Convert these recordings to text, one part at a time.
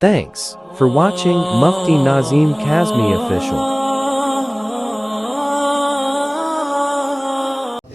Thanks for watching Mufti Nazim Kazmi Official.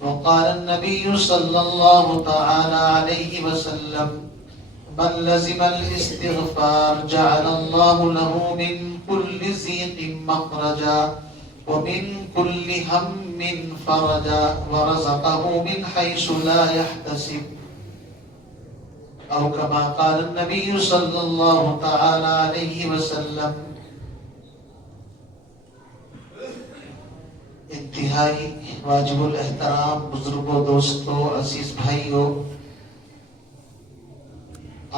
وقال النبي صلى الله تعالى عليه وسلم من لزم الاستغفار جعل الله له من كل ضيق مخرجا ومن كل هم فرجا ورزقه من حيث لا يحتسب أو كما قال النبي صلى الله تعالى عليه وسلم انتہائی واجب الاحترام بزرگوں، دوستوں، عزیز بھائیوں،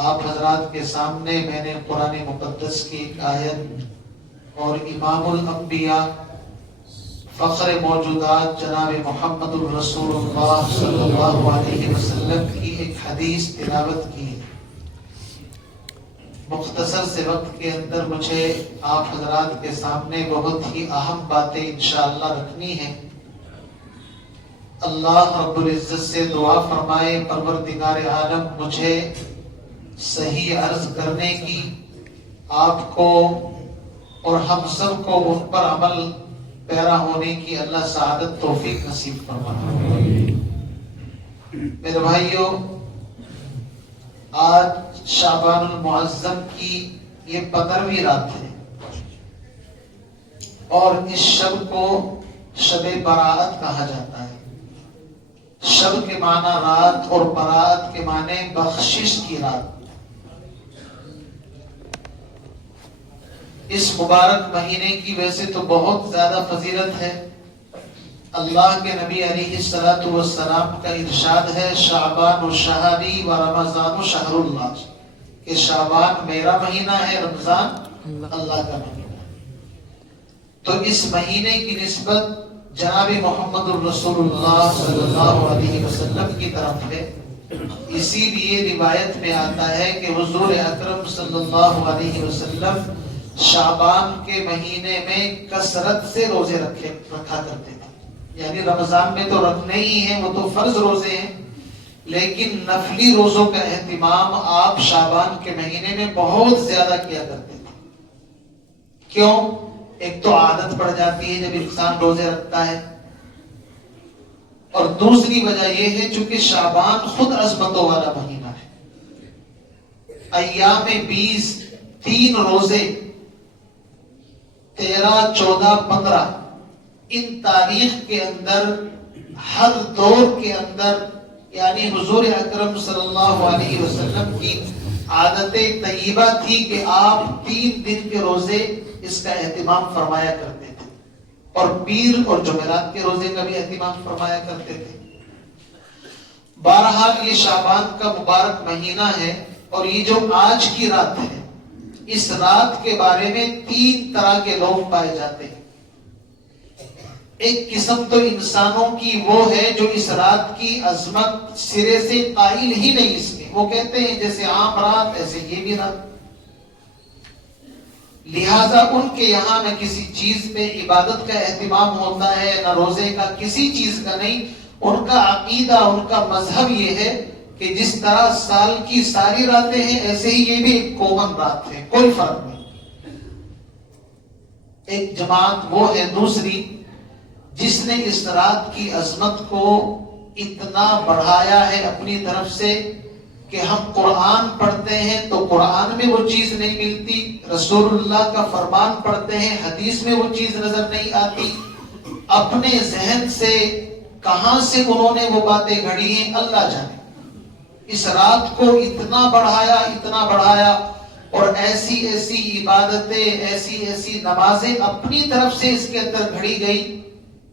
آپ حضرات کے سامنے میں نے قرآن مقدس کی ایک آیت اور امام الانبیاء فخر موجودات جناب محمد الرسول اللہ صلی اللہ علیہ وسلم کی ایک حدیث تلاوت کی ہے۔ مختصر سے وقت کے اندر مجھے آپ حضرات کے سامنے بہت ہی اہم باتیں انشاءاللہ رکھنی ہیں۔ اللہ رب العزت سے دعا فرمائے پروردگار عالم مجھے صحیح عرض کرنے کی، آپ کو اور ہم سب کو ان پر عمل پیرا ہونے کی اللہ سعادت توفیق نصیب فرمائے۔ میرے بھائیوں، آج شعبان المعظم کی یہ 15ویں رات ہے، اور اس شب کو شب براءت کہا جاتا ہے۔ شب کے معنی رات اور براءت کے معنی بخشش کی رات۔ اس مبارک مہینے کی ویسے تو بہت زیادہ فضیلت ہے۔ اللہ کے نبی علیہ الصلوۃ والسلام کا ارشاد ہے شعبان شہری و رمضان شہر اللہ، کہ شعبان میرا مہینہ ہے، رمضان اللہ کا مہینہ ہے۔ تو اس مہینے کی نسبت جناب محمد الرسول اللہ صلی اللہ علیہ وسلم کی طرف ہے۔ اسی لیے روایت میں آتا ہے کہ حضور اکرم صلی اللہ علیہ وسلم شعبان کے مہینے میں کثرت سے روزے رکھا کرتے تھے۔ یعنی رمضان میں تو رکھنے ہی ہیں، وہ تو فرض روزے ہیں، لیکن نفلی روزوں کا اہتمام آپ شعبان کے مہینے میں بہت زیادہ کیا کرتے تھے۔ کیوں؟ ایک تو عادت پڑ جاتی ہے جب انسان روزے رکھتا ہے، اور دوسری وجہ یہ ہے چونکہ شعبان خود عظمتوں والا مہینہ ہے۔ ایام 20 3 روزے 13, 14, 15 ان تاریخ کے اندر ہر دور کے اندر یعنی حضور اکرم صلی اللہ علیہ وسلم کی عادت طیبہ تھی کہ آپ 3 دن کے روزے اس کا اہتمام فرمایا کرتے تھے اور پیر اور جمعرات کے روزے کا بھی اہتمام فرمایا کرتے تھے۔ بہرحال یہ شعبان کا مبارک مہینہ ہے اور یہ جو آج کی رات ہے اس رات کے بارے میں 3 طرح کے لوگ پائے جاتے ہیں۔ ایک قسم تو انسانوں کی وہ ہے جو اس رات کی عظمت سرے سے قائل ہی نہیں اس کے، وہ کہتے ہیں جیسے عام رات ایسے یہ بھی رات، لہذا ان کے یہاں نہ کسی چیز پہ عبادت کا اہتمام ہوتا ہے نہ روزے کا، کسی چیز کا نہیں۔ ان کا عقیدہ ان کا مذہب یہ ہے کہ جس طرح سال کی ساری راتیں ہیں ایسے ہی یہ بھی ایک کامن رات ہے، کوئی فرق نہیں۔ ایک جماعت وہ ہے دوسری جس نے اس رات کی عظمت کو اتنا بڑھایا ہے اپنی طرف سے کہ ہم قرآن پڑھتے ہیں تو قرآن میں وہ چیز نہیں ملتی، رسول اللہ کا فرمان پڑھتے ہیں حدیث میں وہ چیز نظر نہیں آتی، اپنے ذہن سے کہاں سے انہوں نے وہ باتیں گھڑی ہیں اللہ جانے۔ اس رات کو اتنا بڑھایا اور ایسی ایسی عبادتیں ایسی نمازیں اپنی طرف سے اس کے اندر گھڑی گئی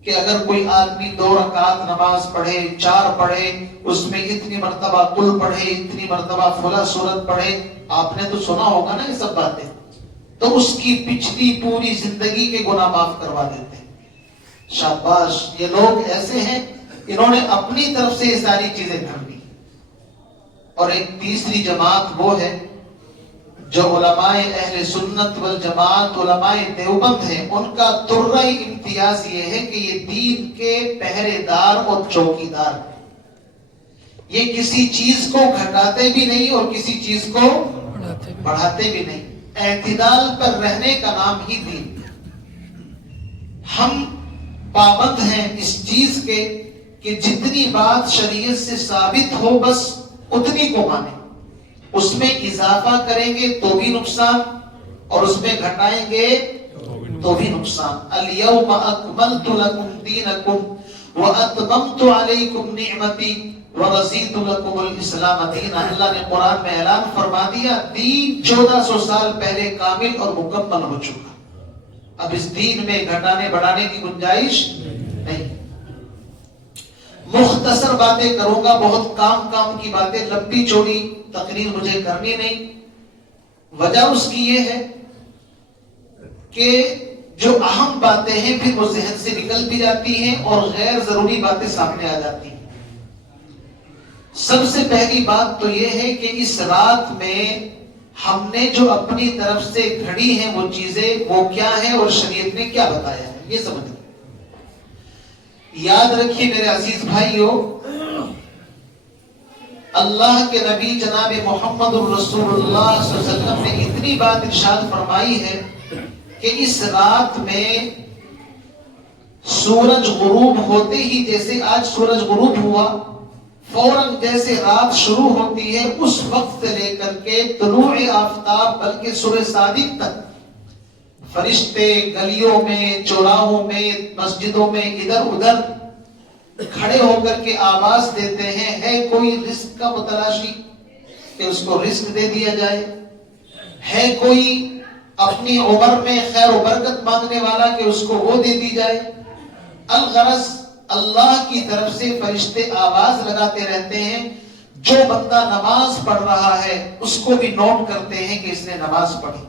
کہ اگر کوئی آدمی 2 رکعت نماز پڑھے 4 پڑھے اس میں اتنی مرتبہ قل پڑھے اتنی مرتبہ فلاں سورت پڑھے، آپ نے تو سنا ہوگا نا یہ سب باتیں، تو اس کی پچھلی پوری زندگی کے گناہ معاف کروا دیتے ہیں۔ شاباش، یہ لوگ ایسے ہیں انہوں نے اپنی طرف سے یہ ساری چیزیں کر دی۔ اور ایک تیسری جماعت وہ ہے جو علماء اہل سنت والجماعت علماء دیوبند ہیں، ان کا درجہ امتیاز یہ ہے کہ یہ دین کے پہرے دار اور چوکیدار ہیں۔ یہ کسی چیز کو گھٹاتے بھی نہیں اور کسی چیز کو بڑھاتے بھی نہیں، اعتدال پر رہنے کا نام ہی دین۔ ہم پابند ہیں اس چیز کے کہ جتنی بات شریعت سے ثابت ہو بس اتنی کو مانیں، اس میں اضافہ کریں گے تو بھی نقصان اور اس میں گھٹائیں گے تو بھی نقصان۔ الیوم اکملت لکم دینکم واتممت علیکم نعمتی ورضیت لکم الاسلام دینا۔ اللہ نے قرآن میں اعلان فرما دیا دین 1400 سال پہلے کامل اور مکمل ہو چکا، اب اس دین میں گھٹانے بڑھانے کی گنجائش نہیں۔ مختصر باتیں کروں گا، بہت کام کی باتیں، لمبی چوڑی تقریر مجھے کرنی نہیں۔ وجہ اس کی یہ ہے کہ جو اہم باتیں ہیں پھر وہ ذہن سے نکل بھی جاتی ہیں اور غیر ضروری باتیں سامنے آ جاتی ہیں۔ سب سے پہلی بات تو یہ ہے کہ اس رات میں ہم نے جو اپنی طرف سے گھڑی ہیں وہ چیزیں وہ کیا ہیں اور شریعت نے کیا بتایا ہے، یہ سمجھ لیں۔ یاد رکھیے میرے عزیز بھائیو، اللہ کے نبی جناب محمد الرسول اللہ صلی اللہ علیہ وسلم نے اتنی بات ارشاد فرمائی ہے کہ اس رات میں سورج غروب ہوتے ہی، جیسے آج سورج غروب ہوا، فوراً جیسے رات شروع ہوتی ہے اس وقت سے لے کر کے طلوع آفتاب بلکہ سورہ صادق تک فرشتے گلیوں میں چوراہوں میں مسجدوں میں ادھر ادھر کھڑے ہو کر کے آواز دیتے ہیں، ہے کوئی رزق کا متلاشی کہ اس کو رزق دے دیا جائے، ہے کوئی اپنی عمر میں خیر و برکت مانگنے والا کہ اس کو وہ دے دی جائے۔ الغرض اللہ کی طرف سے فرشتے آواز لگاتے رہتے ہیں، جو بندہ نماز پڑھ رہا ہے اس کو بھی نوٹ کرتے ہیں کہ اس نے نماز پڑھی،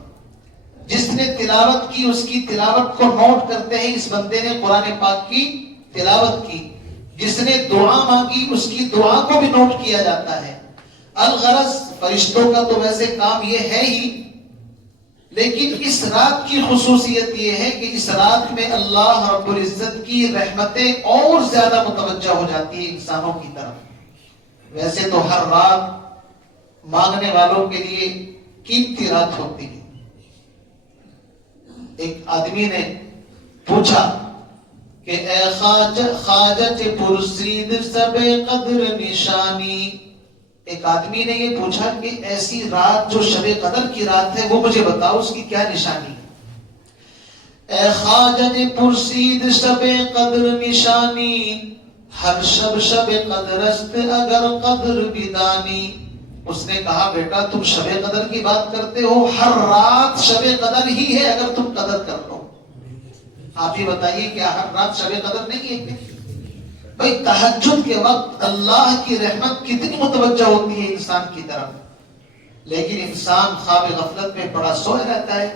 جس نے تلاوت کی اس کی تلاوت کو نوٹ کرتے ہیں، اس بندے نے قرآن پاک کی تلاوت کی، جس نے دعا مانگی اس کی دعا کو بھی نوٹ کیا جاتا ہے۔ الغرض فرشتوں کا تو ویسے کام یہ ہے ہی، لیکن اس رات کی خصوصیت یہ ہے کہ اس رات میں اللہ رب العزت کی رحمتیں اور زیادہ متوجہ ہو جاتی ہیں انسانوں کی طرف۔ ویسے تو ہر رات مانگنے والوں کے لیے قیمتی رات ہوتی ہے۔ ایک آدمی نے پوچھا کہ اے خواجہ پرسید سب قدر نشانی، ایک آدمی نے یہ پوچھا کہ ایسی رات جو شب قدر کی رات ہے وہ مجھے بتاؤ اس کی کیا نشانی ہے۔ اے خواجہ نے پرسید شب قدر نشانی، ہر شب شب قدر است اگر قدر بدانی. اس نے کہا بیٹا تم شب قدر کی بات کرتے ہو، ہر رات شب قدر ہی ہے اگر تم قدر کر لو. آپ ہی بتائیے کیا ہر رات شب قدر نہیں ہے کیا؟ بھائی تہجد کے وقت اللہ کی رحمت کتنی متوجہ ہوتی ہے انسان کی طرف، لیکن انسان خواب غفلت میں پڑا سویا رہتا ہے.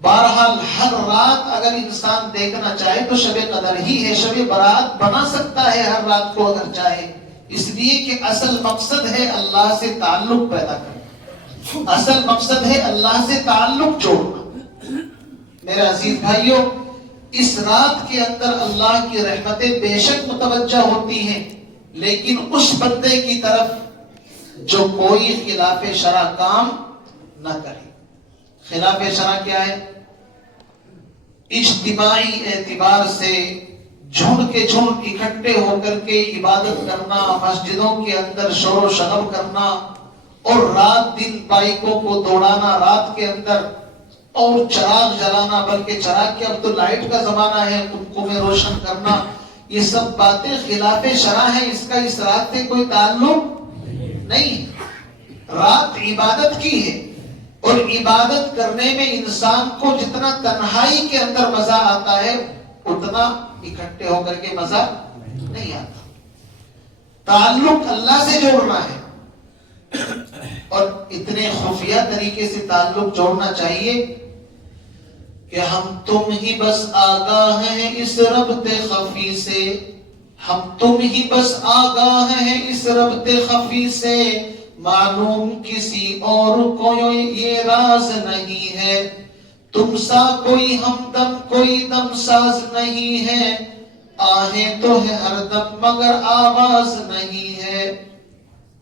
بہرحال ہر رات اگر انسان دیکھنا چاہے تو شب قدر ہی ہے. شب برات بنا سکتا ہے ہر رات کو اگر چاہے، اس لیے کہ اصل مقصد ہے اللہ سے تعلق پیدا کرنا، اصل مقصد ہے اللہ سے تعلق جوڑنا. میرے عزیز بھائیوں، اس رات کے اندر اللہ کی رحمتیں بے شک متوجہ ہوتی ہیں، لیکن اس بندے کی طرف جو کوئی خلاف شرع کام نہ کرے. خلاف شرع کیا ہے؟ اجتماعی اعتبار سے جھنڈ کے جھنڈ اکٹھے ہو کر کے عبادت کرنا، مسجدوں کے اندر شور و شغب کرنا، اور رات دن بائکوں کو دوڑانا رات کے اندر، اور چراغ جلانا، بلکہ چراغ کے اب تو لائٹ کا زمانہ ہے، قمقمے روشن کرنا، یہ سب باتیں خلاف شرع ہیں. اس کا اس رات سے کوئی تعلق نہیں. رات عبادت کی ہے، اور عبادت کرنے میں انسان کو جتنا تنہائی کے اندر مزہ آتا ہے اتنا اکٹھے ہو کر کے مزہ نہیں آتا. تعلق اللہ سے جوڑنا ہے، اور اتنے خفیہ طریقے سے تعلق جوڑنا چاہیے کہ ہم تم ہی بس آگاہ ہیں اس ربط خفی سے، ہم تم ہی بس آگاہ ہیں اس ربط خفی سے، معلوم کسی اور کو یہ راز نہیں ہے، تم سا کوئی ہمدم کوئی دم ساز نہیں ہے، آہیں تو ہے ہر دم مگر آواز نہیں ہے.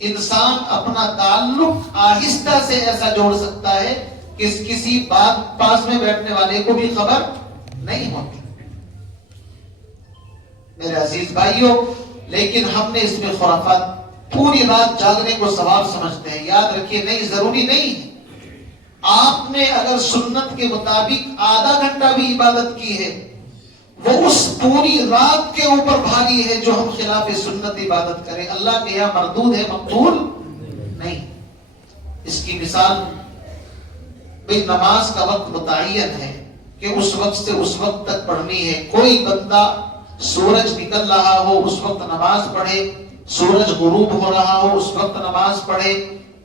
انسان اپنا تعلق آہستہ سے ایسا جوڑ سکتا ہے کہ کسی بات پاس میں بیٹھنے والے کو بھی خبر نہیں ہوتی. میرے عزیز بھائیوں، لیکن ہم نے اس میں خرافات، پوری رات جاگنے کو ثواب سمجھتے ہیں. یاد رکھیے نہیں، ضروری نہیں ہے. آپ نے اگر سنت کے مطابق آدھا گھنٹہ بھی عبادت کی ہے، وہ اس پوری رات کے اوپر بھاری ہے جو ہم خلاف سنت عبادت کریں. اللہ کے یہاں مردود ہے، مقبول نہیں. اس کی مثال، بھئی نماز کا وقت متعین ہے کہ اس وقت سے اس وقت تک پڑھنی ہے. کوئی بندہ سورج نکل رہا ہو اس وقت نماز پڑھے، سورج غروب ہو رہا ہو اس وقت نماز پڑھے،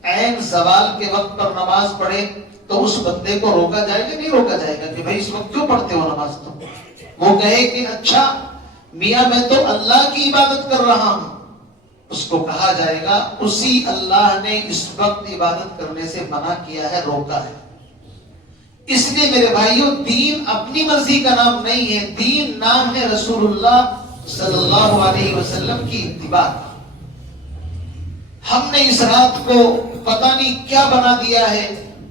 عین زوال کے وقت پر نماز پڑھے، تو اس بندے کو روکا جائے گا؟ نہیں روکا جائے گا کہ بھئی اس وقت کیوں پڑھتے ہو نماز. تو وہ کہے کہ اچھا میاں میں تو اللہ کی عبادت کر رہا ہوں. اس کو کہا جائے گا اسی اللہ نے اس وقت عبادت کرنے سے منع کیا ہے، روکا ہے. اس لیے میرے بھائیوں، دین اپنی مرضی کا نام نہیں ہے، دین نام ہے رسول اللہ صلی اللہ علیہ وسلم کی اتباع. ہم نے اس رات کو پتہ نہیں کیا بنا دیا ہے،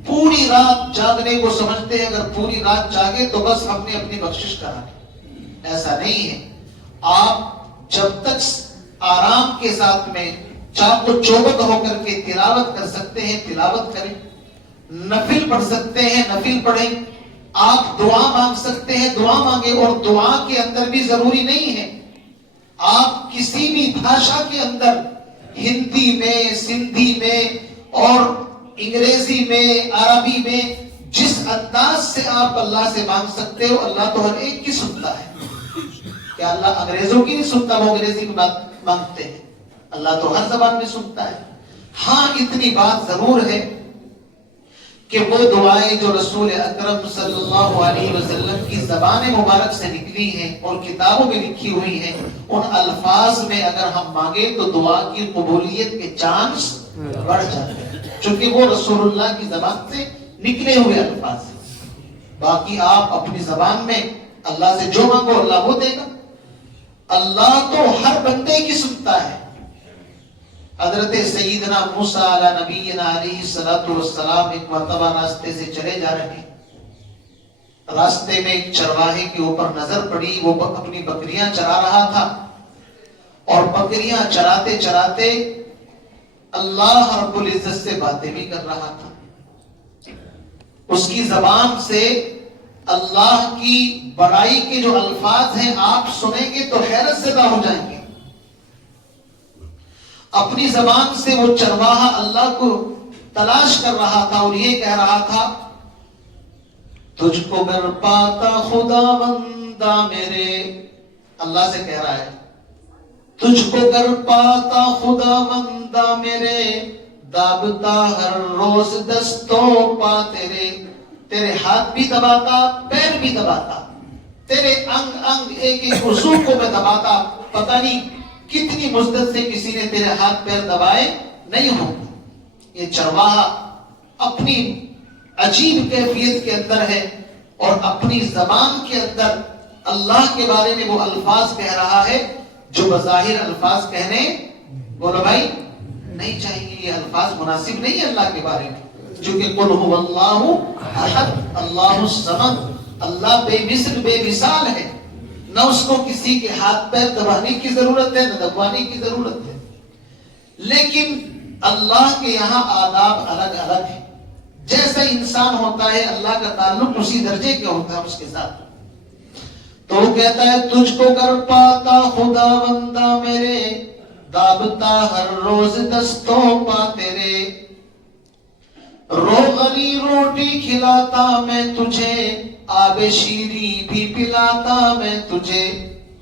پوری رات جاگنے کو سمجھتے ہیں. اگر پوری رات جاگے تو بس ہم نے اپنی بخشش کرا لی. ایسا نہیں ہے. آپ جب تک آرام کے ساتھ میں چاق و چوبند ہو کر کے تلاوت کر سکتے ہیں تلاوت کریں، نفل پڑھ سکتے ہیں نفل پڑھیں، آپ دعا مانگ سکتے ہیں دعا مانگیں. اور دعا کے اندر بھی ضروری نہیں ہے آپ کسی بھی بھاشا کے اندر، ہندی میں، سندھی میں اور انگریزی میں، عربی میں، جس انداز سے آپ اللہ سے مانگ سکتے ہو. اللہ تو ہر ایک کی سنتا ہے. کیا اللہ انگریزوں کی نہیں سنتا؟ وہ انگریزی میں بات مانگتے ہیں. اللہ تو ہر زبان میں سنتا ہے. ہاں اتنی بات ضرور ہے کہ وہ دعائیں جو رسول اکرم صلی اللہ علیہ وسلم کی زبان مبارک سے نکلی ہیں اور کتابوں میں لکھی ہوئی ہیں، ان الفاظ میں اگر ہم مانگیں تو دعا کی قبولیت کے چانس بڑھ جاتے ہیں، چونکہ وہ رسول اللہ کی زبان سے نکلے ہوئے الفاظ ہیں. باقی آپ اپنی زبان میں اللہ سے جو مانگو اللہ وہ دے گا. اللہ تو ہر بندے کی سنتا ہے. حضرت سیدنا موسیٰ علیہ نبینا علیہ السلام ایک مرتبہ راستے سے چلے جا رہے ہیں. راستے میں ایک چرواہے کے اوپر نظر پڑی. وہ اپنی بکریاں چرا رہا تھا اور بکریاں چراتے چراتے اللہ رب العزت سے باتیں بھی کر رہا تھا. اس کی زبان سے اللہ کی بڑائی کے جو الفاظ ہیں آپ سنیں گے تو حیرت زدہ ہو جائیں گے. اپنی زبان سے وہ چرواہا اللہ کو تلاش کر رہا تھا اور یہ کہہ رہا تھا تجھ کو گر پاتا خدا بندہ میرے. اللہ سے کہہ رہا ہے تجھ کو گر پاتا خدا بندہ میرے دابتا ہر روز دستوں پا تیرے. تیرے ہاتھ بھی دباتا پیر بھی دباتا تیرے انگ انگ ایک ایک عضو کو میں دباتا. پتہ نہیں کتنی مدت سے کسی نے تیرے ہاتھ پیر دبائے نہیں ہوں. یہ چرواہا اپنی عجیب کیفیت کے اندر ہے اور اپنی زبان کے اندر اللہ کے بارے میں وہ الفاظ کہہ رہا ہے جو بظاہر الفاظ کہنے بولو بھائی نہیں چاہیے. یہ الفاظ مناسب نہیں ہے اللہ کے بارے میں. جو کہ قل هو اللہ احد اللہ الصمد. اللہ بے مثل بے مثال ہے. نہ اس کو کسی کے ہاتھ پیر دبانے کی ضرورت ہے نہ دبوانے کی ضرورت ہے. لیکن اللہ کے یہاں آداب الگ الگ ہیں. جیسا انسان ہوتا ہے اللہ کا تعلق اسی درجے کا ہوتا ہے اس کے ساتھ. تو وہ کہتا ہے تجھ کو گر پاتا خدا بندہ میرے دابتا ہر روز دستوں پا تیرے. روغنی روٹی کھلاتا میں تجھے آب شیری بھی پلاتا میں تجھے.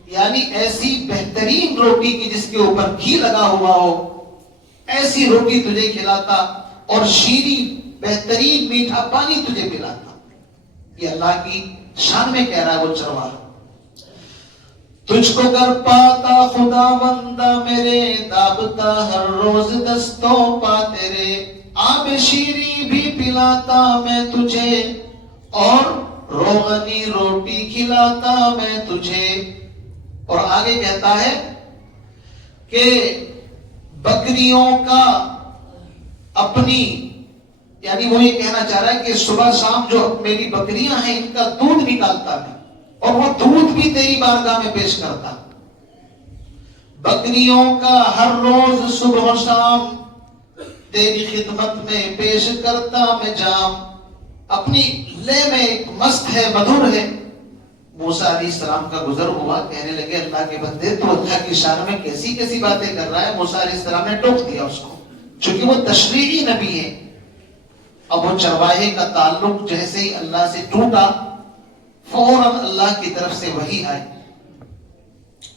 یعنی ایسی بہترین روٹی کی جس کے اوپر گھی لگا ہوا ہو ایسی روٹی تجھے کھلاتا اور شیری بہترین میٹھا پانی تجھے پلاتا. یہ اللہ کی شان میں کہہ رہا ہے وہ چرواہا. تجھ کو گر پاتا خدا بندہ میرے دابتا ہر روز دستوں پا تیرے. آب شیری بھی پلاتا میں تجھے اور روغنی روٹی کھلاتا میں تجھے. اور آگے کہتا ہے کہ بکریوں کا اپنی یعنی وہ یہ کہنا چاہ رہا ہے کہ صبح شام جو میری بکریاں ہیں ان کا دودھ نکالتا میں اور وہ دودھ بھی تیری بارگاہ میں پیش کرتا. بکریوں کا ہر روز صبح و شام تیری خدمت میں پیش کرتا میں جام. اپنی لے میں ایک مست ہے مدھر ہے. موسیٰ علیہ السلام کا گزر ہوا کہنے لگے اللہ کے بندے تو اللہ کی شان میں کیسی کیسی باتیں کر رہا ہے. موسیٰ علیہ السلام نے ٹوک دیا اس کو چونکہ وہ تشریعی نبی ہے. اب وہ چرواہے کا تعلق جیسے ہی اللہ سے ٹوٹا فوراً اللہ کی طرف سے وحی آئی.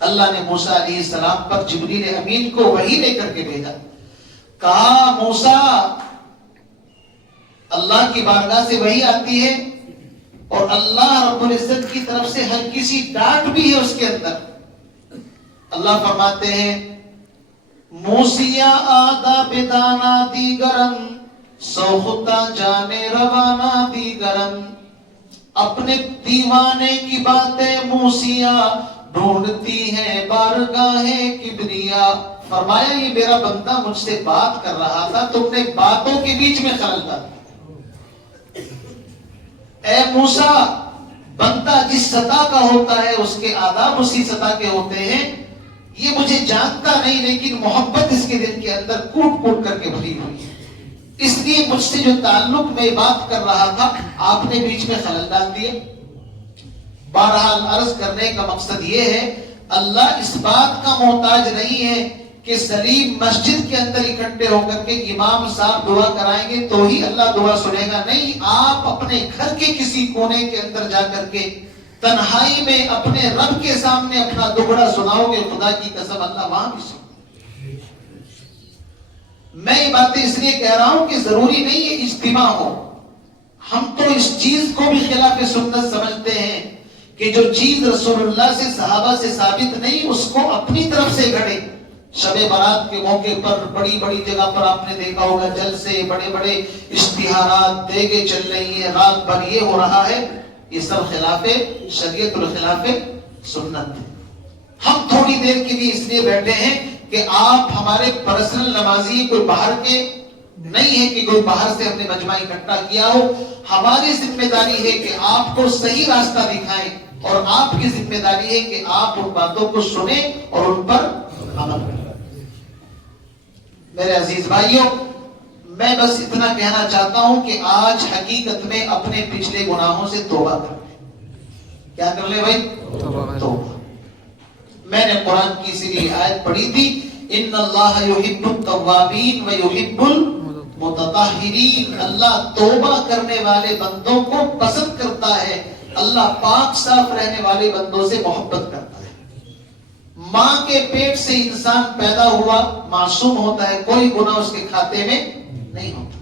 اللہ نے موسیٰ علیہ السلام پر جبریل امین کو وحی لے کر کے بھیجا. کہا موسیٰ اللہ کی بارگاہ سے وحی آتی ہے اور اللہ رب العزت کی طرف سے ہلکی سی ڈانٹ بھی ہے اس کے اندر. اللہ فرماتے ہیں موسیٰ آدھا بدانا دیگرن سوختا جانے روانہ دیگرن. اپنے دیوانے کی باتیں موسیٰ ڈھونڈتی ہے بارگاہ کبریا. فرمایا یہ میرا بندہ مجھ سے بات کر رہا تھا تم نے باتوں کے بیچ میں خلل ڈال. اے موسیٰ بندہ جس سطح کا ہوتا ہے اس کے آداب اسی سطح کے ہوتے ہیں. یہ مجھے جانتا نہیں لیکن محبت اس کے دل کے اندر کوٹ کوٹ کر کے بھری ہوئی ہے. اس لیے مجھ سے جو تعلق میں بات کر رہا تھا آپ نے بیچ میں خلل ڈال دیے. بہرحال عرض کرنے کا مقصد یہ ہے اللہ اس بات کا محتاج نہیں ہے کہ سلیم مسجد کے اندر اکٹھے ہو کر کے امام صاحب دعا کرائیں گے تو ہی اللہ دعا سنے گا. نہیں آپ اپنے گھر کے کسی کونے کے اندر جا کر کے تنہائی میں اپنے رب کے سامنے اپنا دکھڑا سناؤ گے خدا کی قسم اللہ وہاں بھی سن. میں یہ باتیں اس لیے کہہ رہا ہوں کہ ضروری نہیں ہے اجتماع ہو. ہم تو اس چیز کو بھی خلاف سنت سمجھتے ہیں کہ جو چیز رسول اللہ سے صحابہ سے ثابت نہیں اس کو اپنی طرف سے گھڑے. شب برات کے موقع پر بڑی بڑی جگہ پر آپ نے دیکھا ہوگا جلسے بڑے بڑے اشتہارات دیگیں چل رہی ہیں رات بھر یہ ہو رہا ہے. یہ سب خلاف شریعت الخلاف سنت. ہم تھوڑی دیر کے لیے اس لیے بیٹھے ہیں کہ آپ ہمارے پرسنل نمازی کوئی باہر کے نہیں ہے کہ کوئی باہر سے اپنے مجمع اکٹھا کیا ہو. ہماری ذمہ داری ہے کہ آپ کو صحیح راستہ دکھائیں اور آپ کی ذمہ داری ہے کہ آپ ان باتوں کو سنیں اور ان پر عمل کریں. میرے عزیز بھائیوں میں بس اتنا کہنا چاہتا ہوں کہ آج حقیقت میں اپنے پچھلے گناہوں سے توبہ کریں. کیا کر لے بھائی؟ توبہ. میں نے قرآن کی اسی لیے آیت پڑھی تھی، ان اللہ یحب التوابین ویحب المتطہرین. اللہ توبہ کرنے والے بندوں کو پسند کرتا ہے، اللہ پاک صاف رہنے والے بندوں سے محبت کرتا ہے. ماں کے پیٹ سے انسان پیدا ہوا معصوم ہوتا ہے، کوئی گناہ اس کے کھاتے میں نہیں ہوتا.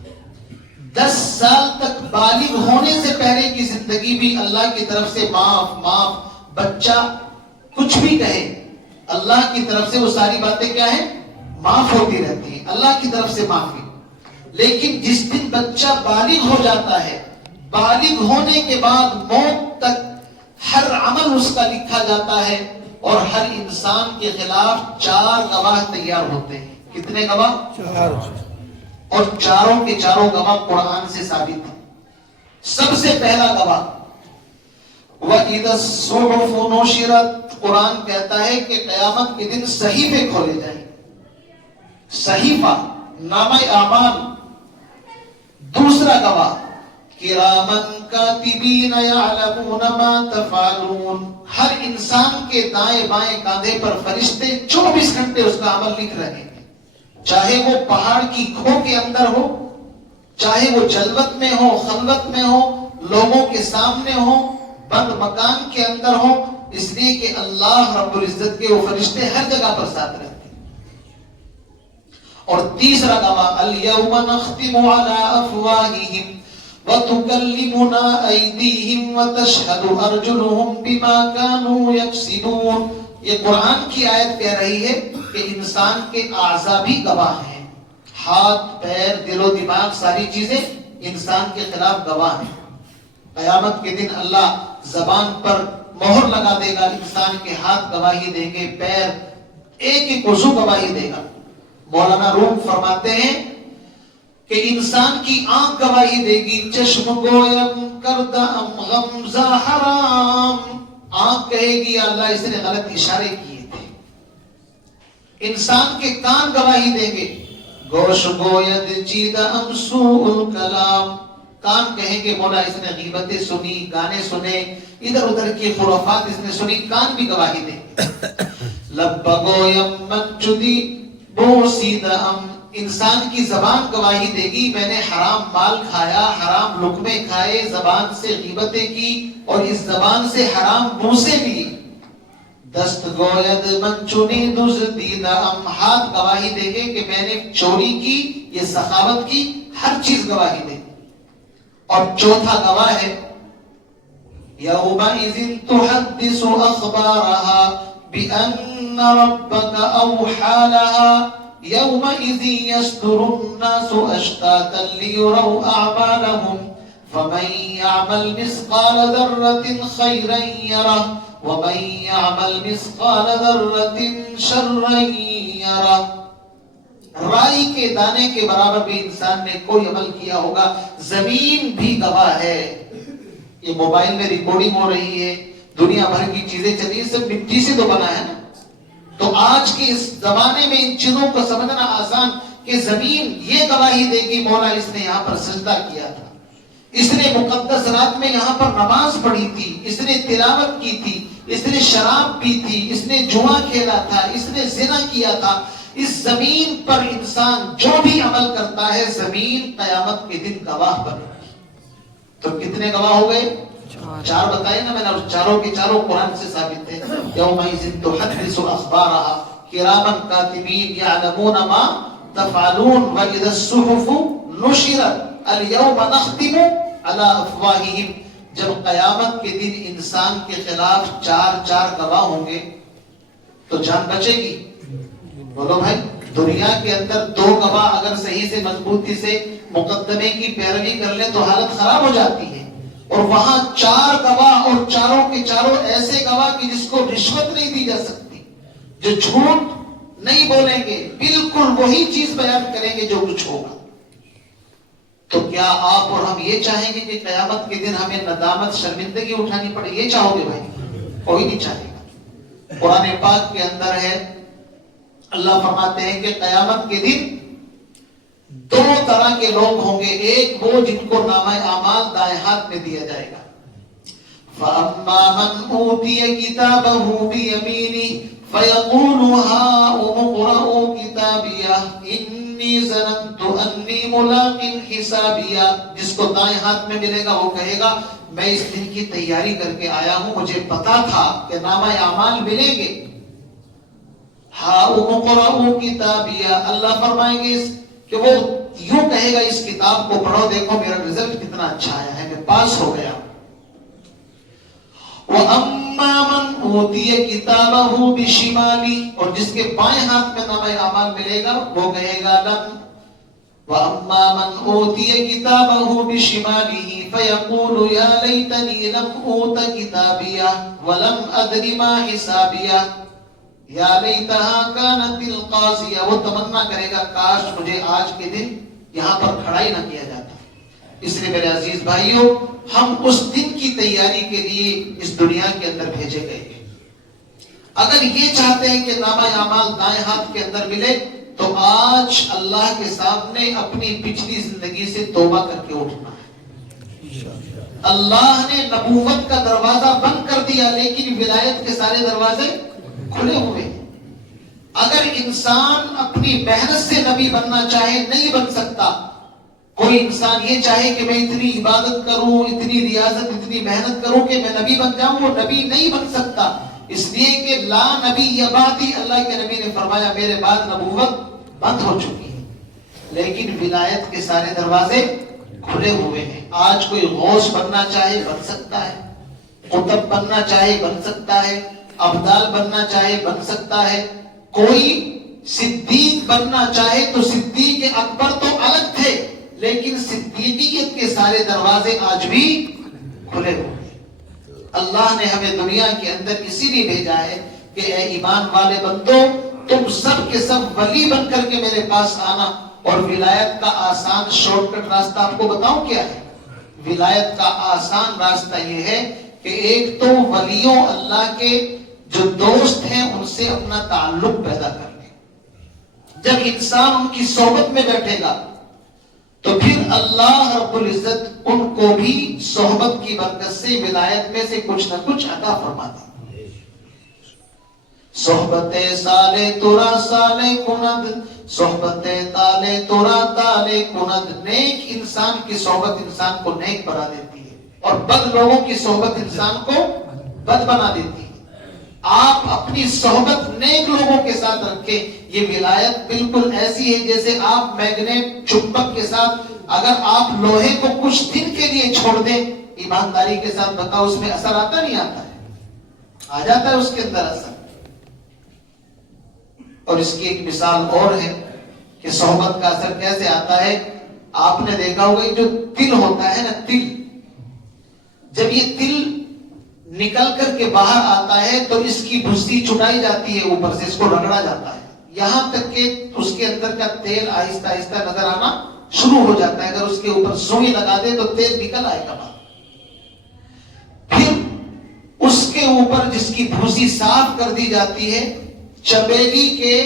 10 سال تک بالغ ہونے سے پہلے کی زندگی بھی اللہ کی طرف سے معاف. بچہ کچھ بھی کہے اللہ کی طرف سے وہ ساری باتیں کیا ہیں؟ معاف ہوتی رہتی ہیں، اللہ کی طرف سے معافی. لیکن جس دن بچہ بالغ ہو جاتا ہے، بالغ ہونے کے بعد موت تک ہر عمل اس کا لکھا جاتا ہے، اور ہر انسان کے خلاف 4 گواہ تیار ہوتے ہیں. کتنے گواہ؟ 4. اور چاروں کے چاروں گواہ قرآن سے ثابت ہیں. سب سے پہلا گواہ وَإِذَا الصُّحُفُ نُشِرَتْ، قرآن کہتا ہے کہ قیامت کے دن صحیفے کھولے جائیں. صحیفہ نامہ اعمال. دوسرا گواہ کِرَامًا کاتبین یعلمون ما تفعلون، ہر انسان کے دائیں بائیں کاندھے پر فرشتے 24 گھنٹے اس کا عمل لکھ رہے ہیں. چاہے وہ پہاڑ کی کھو کے اندر ہو، چاہے وہ جلوت میں ہو، خلوت میں ہو، لوگوں کے سامنے ہو، بند مکان کے اندر ہو، اس لیے کہ اللہ رب العزت کے وہ فرشتے ہر جگہ پر ساتھ رہتے ہیں. اور تیسرا گواہ الیوم نختم علی افواہہم وتکلمنا ایدیہم وتشہد ارجلہم بما کانوا یکسبون. یہ قرآن کی آیت کہہ رہی ہے کہ انسان کے اعضاء بھی گواہ ہیں. ہاتھ، پیر، دل و دماغ، ساری چیزیں انسان کے خلاف گواہ ہیں. قیامت کے دن اللہ زبان پر مہر لگا دے گا، انسان کے ہاتھ گواہی دیں گے، پیر ایک ایک عضو گواہی دے گا. مولانا روم فرماتے ہیں کہ انسان کی آنکھ گواہی دے گی، چشم گویم کردم غمزہ حرام. آنکھ کہے گی اللہ اس نے غلط اشارے کیے تھے. انسان کے کان گواہی دیں گے، گوش گوید چیدم سوء الکلام. کان کہیں گے مولا اس نے غیبتیں سنی، گانے سنے، ادھر ادھر کی خرافات اس نے سنی. کان بھی گواہی دیں گے. لب گویم منچدی بوسیدم، انسان کی زبان گواہی دے گی میں نے حرام مال کھایا، حرام لقمے کھائے، زبان سے غیبتیں کی اور اس زبان سے حرام بوسے لی. دست گوید من چنی دزدیدم، ہاتھ گواہی دے گے کہ میں نے چوری کی، یہ سخاوت کی، ہر چیز گواہی دے. اور چوتھا گواہ ہے یومئذ تحدث اخبارها بأن ربك أوحى لها يومئذ يصدر الناس أشتاتا ليروا أعمالهم فمن يعمل مثقال ذرة خيرا يره ومن يعمل مثقال ذرة شرا يره. رائی کے دانے کے برابر بھی انسان نے کوئی عمل کیا ہوگا. زمین بھی گواہ ہے. یہ موبائل میں ریکارڈنگ ہو رہی ہے، دنیا بھر کی چیزیں چلی ہیں، سب مٹی سے تو بنا ہے نا. تو آج کے اس زمانے میں ان چیزوں کو سمجھنا آسان کہ زمین یہ گواہی دے گی مولا اس نے یہاں پر سجدہ کیا تھا، اس نے مقدس رات میں یہاں پر نماز پڑھی تھی، اس نے تلاوت کی تھی، اس نے شراب پی تھی، اس نے جوا کھیلا تھا، اس نے زنا کیا تھا. اس زمین پر انسان جو بھی عمل کرتا ہے زمین قیامت کے دن گواہ بنے. تو کتنے گواہ ہو گئے؟ 4 بتائے نا میں نے، اور چاروں کے چاروں قرآن سے ثابت ہے. یومئذ تحدث اخبارها کراما کاتبین یعلمون ما تفعلون واذا الصحف نشرت اليوم نختم على افواههم. جب قیامت کے دن انسان کے خلاف 4 گواہ ہوں گے تو جان بچے گی؟ بولو بھائی. دنیا کے اندر 2 گواہ اگر صحیح سے مضبوطی سے مقدمے کی پیروی کر لیں تو حالت خراب ہو جاتی ہے. اور وہاں 4 گواہ اور چاروں کے چاروں ایسے گواہ کی جس کو رشوت نہیں دی جا سکتی، جو جھوٹ نہیں بولیں گے، بالکل وہی چیز بیان کریں گے جو کچھ ہوگا. تو کیا آپ اور ہم یہ چاہیں گے کہ قیامت کے دن ہمیں ندامت شرمندگی اٹھانی پڑے؟ یہ چاہو گے بھائی؟ کوئی نہیں چاہے گا. قرآن پاک کے اندر ہے، اللہ فرماتے ہیں کہ قیامت کے دن 2 طرح کے لوگ ہوں گے. ایک وہ جن کو نامہ اعمال دائیں ہاتھ میں دیا جائے گا. فَأَمَّا مَنْ أُوتِيَ كِتَابَهُ بِيَمِينِهِ فَيَقُولُ هَاؤُمُ اقْرَءُوا كِتَابِيَهْ إِنِّي ظَنَنتُ أَنِّي مُلَاقٍ حِسَابِيَهْ. جس کو دائیں ہاتھ میں ملے گا وہ کہے گا میں اس دن کی تیاری کر کے آیا ہوں، مجھے پتا تھا کہ نامہ اعمال ملیں گے. ہاؤم اقرءوا کتابیہ، اللہ فرمائیں گے کہ وہ یوں کہے گا اس کتاب کو پڑھو، دیکھو میرا رزلٹ کتنا اچھا آیا ہے، میں پاس ہو گیا. وَأَمَّا مَنْ أُوتِيَ كِتَابَهُ بِشِمَالِهِ، اور جس کے بائیں ہاتھ میں نامہ اعمال ملے گا وہ کہے گا لم. وَأَمَّا مَنْ أُوتِيَ كِتَابَهُ بِشِمَالِهِ فَيَقُولُ يَا لَيْتَنِي لَمْ أُوتَ كِتَابِيَهْ وَلَمْ أَدْرِ مَا حِسَابِيَهْ یا لیتہا کانت القاضیہ، وہ تمنا کرے گا کاش مجھے آج کے دن یہاں پر کھڑا ہی نہ کیا جاتا. اس لیے میرے عزیز بھائیوں، ہم اس دن کی تیاری کے لیے اس دنیا کے اندر بھیجے گئے ہیں. اگر یہ چاہتے ہیں کہ نامہ اعمال دائیں ہاتھ کے اندر ملے تو آج اللہ کے سامنے اپنی پچھلی زندگی سے توبہ کر کے اٹھنا ہے. اللہ نے نبوت کا دروازہ بند کر دیا لیکن ولایت کے سارے دروازے کھلے ہوئے. اگر انسان اپنی محنت سے نبی بننا چاہے نہیں بن سکتا. کوئی انسان یہ چاہے کہ میں اتنی عبادت کروں، اتنی ریاضت، اتنی محنت کروں کہ میں نبی بن جاؤں، وہ نبی نہیں بن سکتا. اس لیے کہ لا نبی یا بعدی، اللہ کے نبی نے فرمایا میرے بعد نبوت بند ہو چکی ہے، لیکن ولایت کے سارے دروازے کھلے ہوئے ہیں. آج کوئی غوث بننا چاہے بن سکتا ہے، قطب بننا چاہے بن سکتا ہے، ابدال بننا چاہے بن سکتا ہے. کوئی صدیق بننا چاہے تو صدیق اکبر تو الگ تھے لیکن صدیقیت کے سارے دروازے آج بھی کھلے ہوئے. اللہ نے ہمیں دنیا کے اندر اسی لیے بھیجا ہے کہ اے ایمان والے بندو، تم سب کے سب ولی بن کر کے میرے پاس آنا. اور ولایت کا آسان شارٹ کٹ راستہ آپ کو بتاؤں کیا ہے؟ ولایت کا آسان راستہ یہ ہے کہ ایک تو ولیوں اللہ کے جو دوست ہیں ان سے اپنا تعلق پیدا کر لیں. جب انسان ان کی صحبت میں بیٹھے گا تو پھر اللہ رب العزت ان کو بھی صحبت کی برکت سے ولایت میں سے کچھ نہ کچھ عطا فرماتا. صحبت سالے تورا سالے کند، صحبت تالے تورا تالے کند. نیک انسان کی صحبت انسان کو نیک بنا دیتی ہے اور بد لوگوں کی صحبت انسان کو بد بنا دیتی ہے. آپ اپنی صحبت نیک لوگوں کے ساتھ رکھیں. یہ ولایت بالکل ایسی ہے جیسے آپ میگنیٹ چمبک کے ساتھ اگر آپ لوہے کو کچھ دن کے لیے چھوڑ دیں، ایمانداری کے ساتھ بتاؤ اس میں اثر آتا نہیں آتا ہے؟ آ جاتا ہے اس کے اندر اثر. اور اس کی ایک مثال اور ہے کہ صحبت کا اثر کیسے آتا ہے. آپ نے دیکھا ہوگا جو تل ہوتا ہے نا، تل، جب یہ تل نکل کر کے باہر آتا ہے تو اس کی بھسی چھٹائی جاتی ہے، اوپر سے اس کو رگڑا جاتا ہے یہاں تک کہ اس کے اندر کا تیل آہستہ آہستہ نظر آنا شروع ہو جاتا ہے. اگر اس کے اوپر سوئی لگا دے تو تیل نکل آئے گا. پھر اس کے اوپر جس کی بھوسی صاف کر دی جاتی ہے، چمیلی کے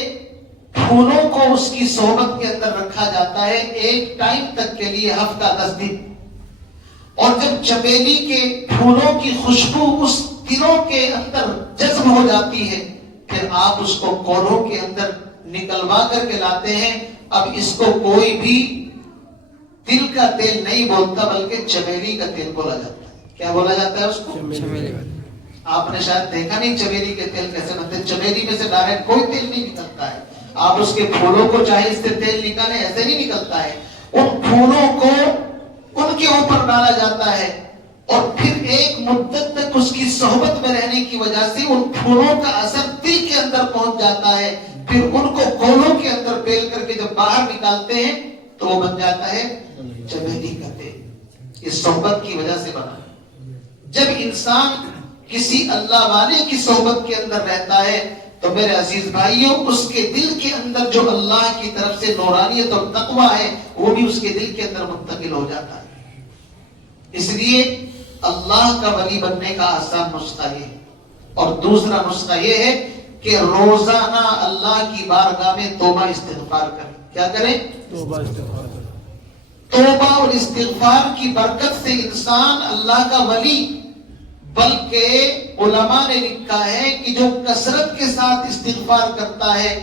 پھولوں کو اس کی صحبت کے اندر رکھا جاتا ہے ایک ٹائم تک کے لیے، ہفتہ 10 دن. اور جب چمیلی کے پھولوں کی خوشبو اس تلوں کے اندر جذب ہو جاتی ہے پھر آپ اس کو کولوں کے اندر نکلوا کر کے لاتے ہیں. اب اس کو کوئی بھی تل کا تیل نہیں بولتا بلکہ چمیلی کا تیل بولا جاتا ہے. کیا بولا جاتا ہے اس کو؟ چمیلی. آپ نے شاید دیکھا نہیں چمیلی کے تیل کیسے بنتے. چمیلی میں سے ڈائریکٹ کوئی تیل نہیں نکلتا ہے. آپ اس کے پھولوں کو چاہے اس سے تیل نکالیں ایسے نہیں نکلتا ہے. ان پھولوں کو ان کے اوپر ڈالا جاتا ہے اور پھر ایک مدت تک اس کی صحبت میں رہنے کی وجہ سے ان پھولوں کا اثر دل کے اندر پہنچ جاتا ہے. پھر ان کو کولوں کے اندر بیل کر کے جب باہر نکالتے ہیں تو وہ بن جاتا ہے چمیلی کا تیل. اس صحبت کی وجہ سے بنا. جب انسان کسی اللہ والے کی صحبت کے اندر رہتا ہے تو میرے عزیز بھائیوں اس کے دل کے اندر جو اللہ کی طرف سے نورانیت اور تقویٰ ہے وہ بھی اس کے دل کے اندر منتقل ہو جاتا ہے. اس لیے اللہ کا ولی بننے کا آسان نسخہ یہ ہے. اور دوسرا نسخہ یہ ہے کہ روزانہ اللہ کی بارگاہ میں توبہ استغفار کریں. کیا کریں؟ توبہ استغفار. توبہ اور استغفار کی برکت سے انسان اللہ کا ولی بلکہ علماء نے لکھا ہے کہ جو کثرت کے ساتھ استغفار کرتا ہے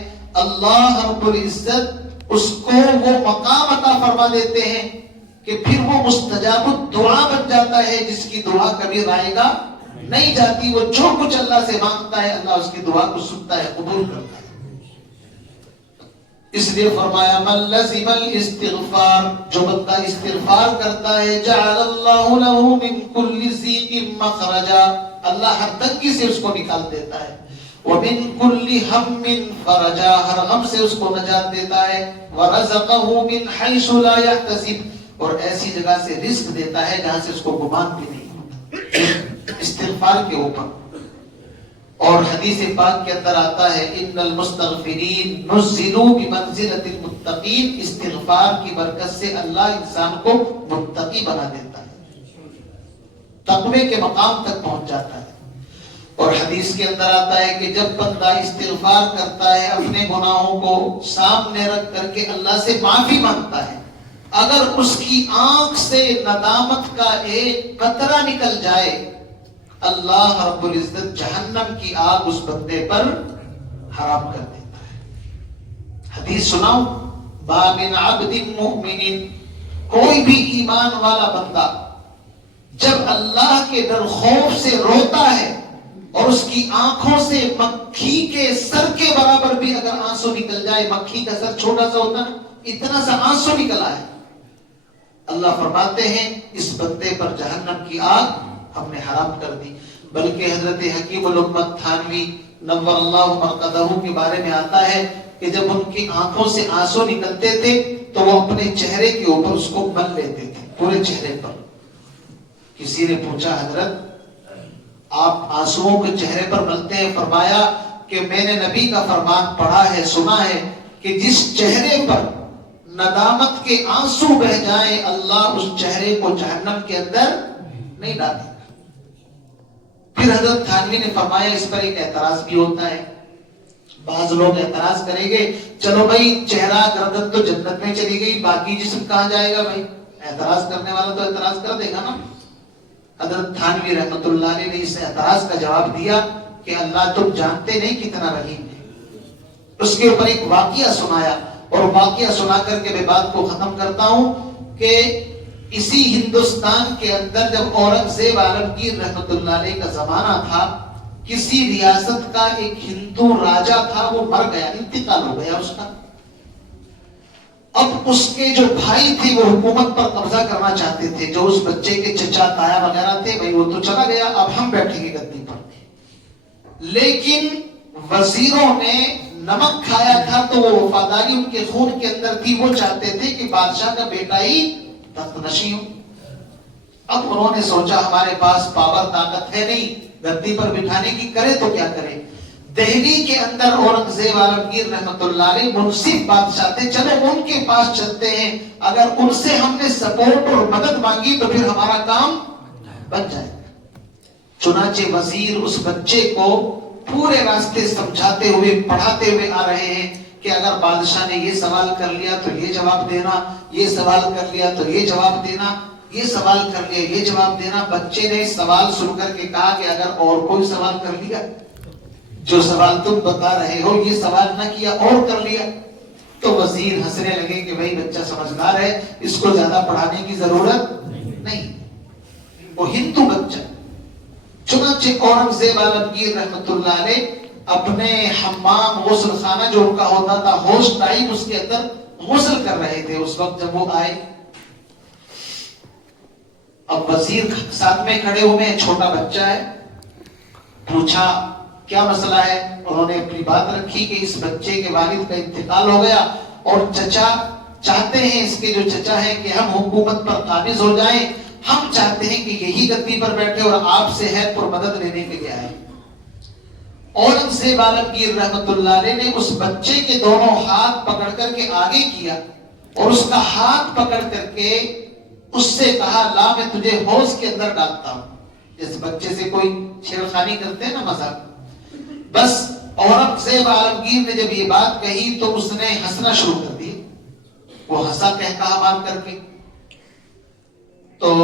اللہ رب العزت اس کو وہ مقام عطا فرما دیتے ہیں کہ پھر وہ مستجاب الدعا بن جاتا ہے، جس کی دعا کبھی رائے گا نہیں جاتی. وہ جو کچھ اللہ سے مانگتا ہے اللہ اس کی دعا کو سنتا ہے، قبول کرتا ہے. اس لیے فرمایا من لزم الاستغفار، جو بندہ استغفار کرتا ہے جعل اللہ له من كل ضيق مخرجا، اللہ ہر تنگی سے اس کو نکال دیتا ہے. ومن كل هم فرجا، ہر غم سے اس کو نجات دیتا ہے. ورزقه من حيث لا يحتسب، اور ایسی جگہ سے رزق دیتا ہے جہاں سے اس کو گمان بھی نہیں ہوتا. استغفار کے اوپر. اور حدیث پاک کے اندر آتا ہے ان المستغفرین نزلوا بمنزلۃ المتقین، استغفار کی برکت سے اللہ انسان کو متقی بنا دیتا ہے، تقوی کے مقام تک پہنچ جاتا ہے. اور حدیث کے اندر آتا ہے کہ جب بندہ استغفار کرتا ہے اپنے گناہوں کو سامنے رکھ کر کے اللہ سے معافی مانگتا ہے، اگر اس کی آنکھ سے ندامت کا ایک قطرہ نکل جائے اللہ رب العزت جہنم کی آگ اس بندے پر حرام کر دیتا ہے. حدیث سناؤ، ما من عبد مؤمن، کوئی بھی ایمان والا بندہ جب اللہ کے ڈر خوف سے روتا ہے اور اس کی آنکھوں سے مکھی کے سر کے برابر بھی اگر آنسو نکل جائے، مکھی کا سر چھوٹا سا ہوتا نا، اتنا سا آنسو نکلا ہے، اللہ فرماتے ہیں اس بندے پر جہنم کی آگ ہم نے حرام کر دی. بلکہ حضرت حکیم الامت تھانوی نور اللہ مرقدہ کے بارے میں آتا ہے کہ جب ان کی آنکھوں سے آنسو نکلتے تھے تو وہ اپنے چہرے کے اوپر اس کو مل لیتے تھے، پورے چہرے پر. کسی نے پوچھا حضرت آپ آنسوؤں کو چہرے پر ملتے ہیں؟ فرمایا کہ میں نے نبی کا فرمان پڑھا ہے، سنا ہے کہ جس چہرے پر ندامت کے آنسو بہ جائیں اللہ اس چہرے کو جہنم کے اندر نہیں ڈالے. پھر حضرت تھانوی نے فرمایا اس پر ایک اعتراض بھی ہوتا ہے. بعض لوگ اعتراض کریں گے چلو بھائی چہرہ گردن تو جنت میں چلی گئی، باقی جسم کہاں جائے گا؟ بھائی اعتراض کرنے والا تو اعتراض کر دے گا نا. حضرت تھانوی رحمۃ اللہ علیہ نے اس اعتراض کا جواب دیا کہ اللہ تم جانتے نہیں کتنا رحیم ہے. اس کے اوپر ایک واقعہ سنایا، اور واقعہ سنا کر کے میں بات کو ختم کرتا ہوں کہ اسی ہندوستان کے اندر جب اورنگزیب عالمگیر رحمۃ اللہ علیہ کا زمانہ تھا، کسی ریاست کا ایک ہندو راجا تھا، وہ مر گیا، انتقال ہو گیا اس کا. اب اس کے جو بھائی تھے وہ حکومت پر قبضہ کرنا چاہتے تھے، جو اس بچے کے چچا تایا وغیرہ تھے، بھائی وہ تو چلا گیا، اب ہم بیٹھیں گے گدی پر. لیکن وزیروں نے نمک کھایا تھا تو وہ وفاداری ان کے خون کے اندر تھی، وہ چاہتے تھے کہ بادشاہ کا بیٹا ہی تخت نشین ہو. اب انہوں نے سوچا ہمارے پاس پاور طاقت ہے نہیں گدی پر بٹھانے کی، کرے تو کیا کرے. دہلی کے اندر اورنگزیب عالمگیر رحمۃ اللہ علیہ منصف بادشاہ تھے، چلو ان کے پاس چلتے ہیں، اگر ان سے ہم نے سپورٹ اور مدد مانگی تو پھر ہمارا کام بن جائے. چنانچہ وزیر اس بچے کو پورے راستے سمجھاتے ہوئے پڑھاتے ہوئے آ رہے ہیں کہ اگر بادشاہ نے یہ سوال کر لیا تو یہ جواب دینا، یہ سوال کر لیا تو یہ جواب دینا، یہ سوال کر لیا یہ جواب دینا. بچے نے سوال سن کر کے کہا کہ اگر اور کوئی سوال کر لیا، جو سوال تم بتا رہے ہو یہ سوال نہ کیا اور کر لیا، تو وزیر ہنسنے لگے کہ بھائی بچہ سمجھدار ہے، اس کو زیادہ پڑھانے کی ضرورت نہیں، وہ ہندو بچہ. چنانچہ اورنگزیب عالمگیر رحمۃ اللہ علیہ اپنے حمام غسل خانہ جو ان کا ہوتا تھا ہوش ٹائپ، اس کے اندر غسل کر رہے تھے اس وقت جب وہ آئے. اب وزیر ساتھ میں کھڑے ہوئے ہیں، چھوٹا بچہ ہے. پوچھا کیا مسئلہ ہے؟ انہوں نے اپنی بات رکھی کہ اس بچے کے والد کا انتقال ہو گیا اور چچا چاہتے ہیں، اس کے جو چچا ہیں کہ ہم حکومت پر قابض ہو جائیں، ہم چاہتے ہیں کہ یہی گدی پر بیٹھے اور آپ سے ہے پر مدد لینے کے لیے آئے. اورنگزیب عالمگیر رحمۃ اللہ علیہ نے اس بچے کے دونوں ہاتھ پکڑ کر کے آگے کیا اور اس کا ہاتھ پکڑ کر کے اس سے کہا لا میں تجھے حوض کے اندر ڈالتا ہوں. جس بچے سے کوئی چھیڑخانی کرتے ہیں نا، مذاق. بس اورنگزیب عالمگیر نے جب یہ بات کہی تو اس نے ہنسنا شروع کر دیا. وہ ہنسا کہا مار کر کے. تو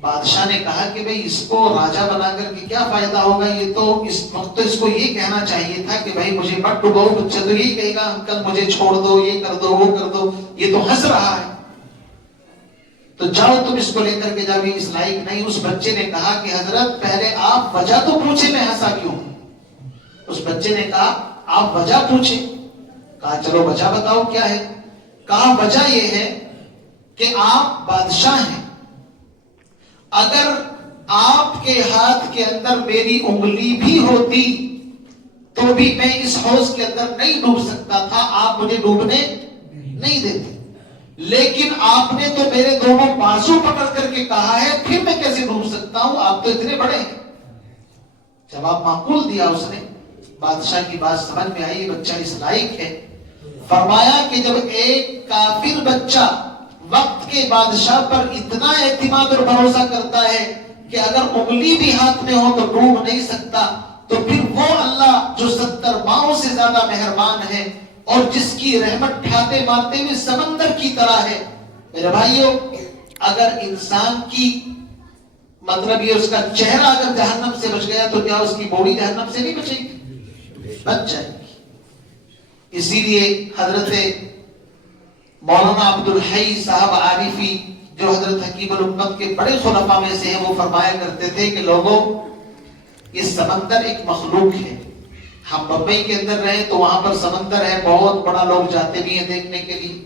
بادشاہ نے کہا کہ بھئی اس کو راجہ بنا کر کے کیا فائدہ ہوگا, یہ تو اس وقت تو اس کو یہ کہنا چاہیے تھا کہ بھئی مجھے مت ڈبو. بچہ تو یہی کہے گا انکل مجھے چھوڑ دو, یہ کر دو, وہ کر دو, یہ تو ہنس رہا ہے, تو جاؤ تم اس کو لے کر کے جاؤ, اس لائق نہیں. اس بچے نے کہا کہ حضرت پہلے آپ وجہ تو پوچھے میں ہنسا کیوں. اس بچے نے کہا آپ وجہ پوچھے. کہا چلو وجہ بتاؤ کیا ہے. کہا وجہ یہ ہے کہ آپ بادشاہ ہیں, اگر آپ کے ہاتھ کے اندر میری انگلی بھی ہوتی تو بھی میں اس حوض کے اندر نہیں ڈوب سکتا تھا, آپ مجھے ڈوبنے نہیں دیتے, لیکن آپ نے تو میرے دونوں بازو پکڑ کر کے کہا ہے, پھر میں کیسے ڈوب سکتا ہوں, آپ تو اتنے بڑے ہیں. جواب معقول دیا اس نے. بادشاہ کی بات سمجھ میں آئی, یہ بچہ اس لائق ہے. فرمایا کہ جب ایک کافر بچہ وقت کے بادشاہ پر اتنا اعتماد اور بھروسہ کرتا ہے کہ اگر انگلی بھی ہاتھ میں ہو تو ڈوب نہیں سکتا, تو پھر وہ اللہ جو 70 ماؤں سے زیادہ مہربان ہے اور جس کی رحمت ٹھاتے مارتے ہوئے سمندر کی طرح ہے. میرے بھائیوں, اگر انسان کی مطلب یہ اس کا چہرہ اگر جہنم سے بچ گیا تو کیا اس کی باڈی جہنم سے نہیں بچے گی؟ بچ جائے گی. اسی لیے حضرت مولانا عبدالحی صاحب عارفی جو حضرت حکیم الامت کے بڑے خلفاء میں سے ہیں, وہ فرمایا کرتے تھے کہ لوگوں, یہ سمندر ایک مخلوق ہے. ہم بمبئی کے اندر رہے تو وہاں پر سمندر ہے بہت بڑا, لوگ جاتے بھی ہیں دیکھنے کے لیے.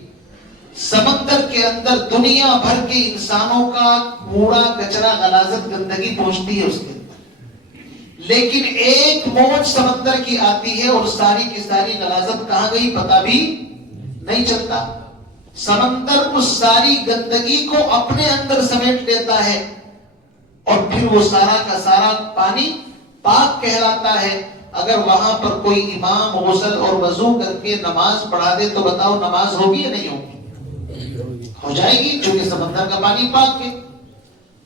سمندر کے اندر دنیا بھر کے انسانوں کا کوڑا کچرا غلاظت گندگی پہنچتی ہے اس کے اندر, لیکن ایک موج سمندر کی آتی ہے اور ساری کی ساری غلاظت کہاں گئی پتہ بھی نہیں چلتا. سمندر اس ساری گندگی کو اپنے اندر سمیٹ لیتا ہے اور پھر وہ سارا کا سارا پانی پاک کہلاتا ہے. اگر وہاں پر کوئی امام غسل اور وضو کر کے نماز پڑھا دے تو بتاؤ نماز ہوگی یا نہیں ہوگی؟ ہو جائے گی, کیونکہ سمندر کا پانی پاک ہے.